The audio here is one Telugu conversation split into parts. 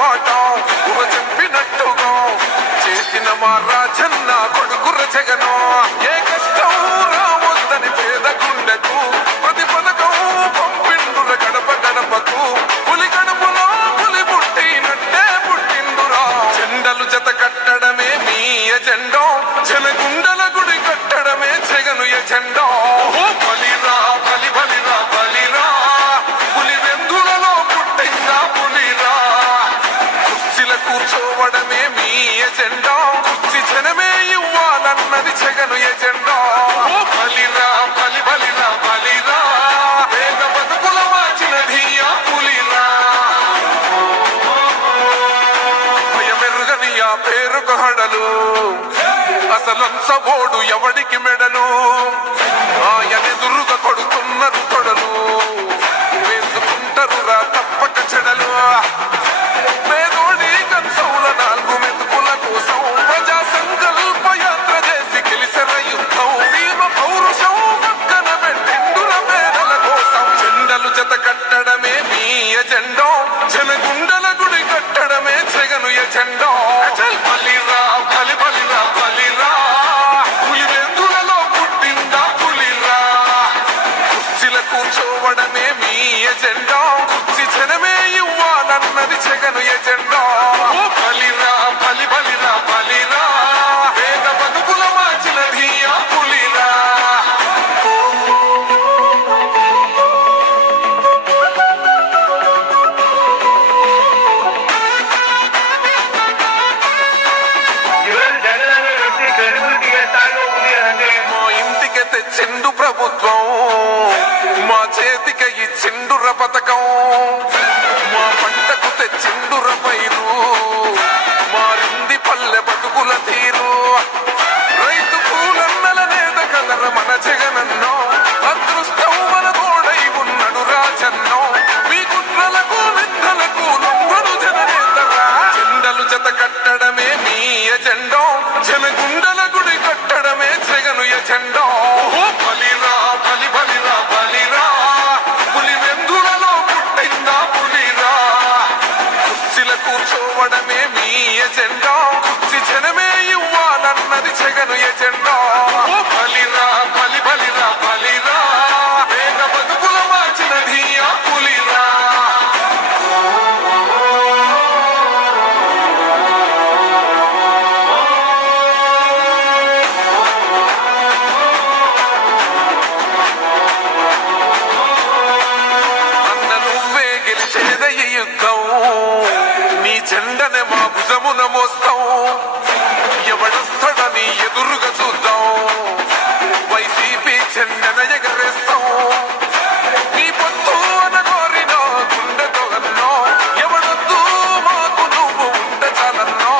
మాట చెప్పినట్టుగా చేసిన మా రాజన్న కొడుకుర జగను. ఏ కష్టం రావద్దని పేద గుండెకు ప్రతి పథకం పంపిండుర గడప గడపకు. పులి గడపలో పులి పుట్టినట్టే పుట్టిండురా. జెండలు జత కట్టడమే మీ ఎజెండా, జనగుండల గుడి కట్టడమే జగను ఎజెండా. బలిరా బలి బలిరా బలిరా, పులి వెందులలో పుట్టిందా పులిరా. కుర్చీల కూర్చోవడమే మీ ఎజెండా, కుర్చీ జనమే ఇవ్వాలన్నది జగను ఎజెండా. బలిరా బలి బలిరా బలిరా, పేద బతుకుల మార్చినది ఆ పులిరా. భయమెరుగని ఆ పేరుకు హడలు, అసలంచబోడు ఎవడికి మెడలు. ఆయనెదురుగా కొడుతున్నారు తొడలు, వేసుకుంటారు రా తప్పక చెడలు. పేదోడి కంచౌల 4 మెతుకుల కోసం ప్రజా సంకల్ప యాత్ర చేసి గెలిసిన యుద్ధం. సీమ పౌరుషం పక్కన పెట్టిండుర పేదల కోసం. జెండలు జత కట్టడమే మీ ఎజెండా, జనగుండల గుడి కట్టడమే జగను ఎజెండా. బలిరా బలి బలిరా బలిరా, పులి వెందులలో పుట్టిందా పులిరా. కుర్చీల కూర్చోవడమే మీ ఎజెండా, కుర్చీ జనమే ఇవ్వాలన్నది జగను ఎజెండా. బలిరా బలి బలిరా బలిరా, పేద బతుకుల మార్చినది ఆ పులిరా. మా ఇంటికి తెచ్చిండు ప్రభుత్వం, మా చేతికి ఇచ్చిండుర పథకం. మా పంటకు తెచ్చిండుర పైరు, మారింది పల్లె బతుకుల తీరు. రైతు పూలన్నల నేత కదర మన జగనన్నో, అదృష్టం మన తోడై ఉన్నడు రాజన్నో. మీ కుట్రలకు నిందలకు లొంగడు జననేతరా. జెండలు జత కట్టడమే మీ ఎజెండా, జనగుండల గుడి కట్టడమే జగను ఎజెండా. బలిరా బలి బలిరా బలిరా, పులి వెందులలో పుట్టిందా పులిరా. కుర్చీల కూర్చోవడమే మీ ఎజెండా, కుర్చీ జనమే ఇవ్వాలన్నది జగను ఎజెండా. బలిరా బలి బలిరా బలిరా, పేద బతుకుల మార్చినది ఆ పులిరా. యుద్ధం నీ జెండనే మా భుజమున మోస్తాం. ఎవడొస్తాడని ఎదురుగా చూద్దాం, వైసీపీ జెండన ఎగరేస్తాం. నీ పొత్తు అనగోరినో గుండెతో అన్నో, ఎవడొద్దు మాకు నువ్వు ఉండ చాలన్నో.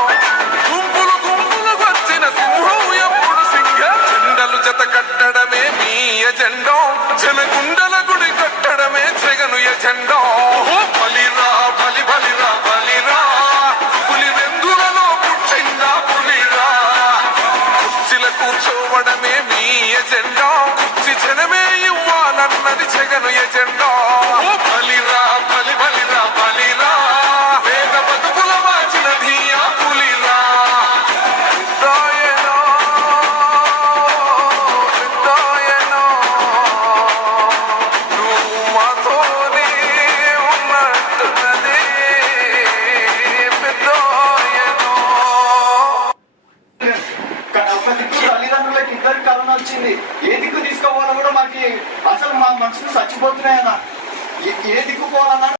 గుంపులు గుంపులు వచ్చిన సింహం ఎప్పుడు సింగ. జెండలు జత కట్టడమే మీ ఎజెండా, జనగుండల గుడి కట్టడమే జగను ఎజెండా. బలిరా బలి బలిరా బలిరా, పులి వెందులలో పుట్టిందా పులిరా. కుర్చీల కూర్చోవడమే మీ ఎజెండా, కుర్చీ జనమే ఇవ్వాలన్నది జగను ఎజెండా. బలిరా బలి బలిరా బలిరా, పేద బతుకుల మార్చినది ఆ పులిరా. పెద్దాయనో పెద్దాయనో, నువ్వు మాతోనే ఉన్నట్టున్నదే పెద్దాయనో. తల్లిదండ్రులకి ఇద్దరు కరోనా వచ్చింది. ఏ దిక్కు తీసుకోవాలో కూడా మాకు అసలు మా మనసులు చచ్చిపోతున్నాయన్న. ఏ దిక్కు పోవాలన్నా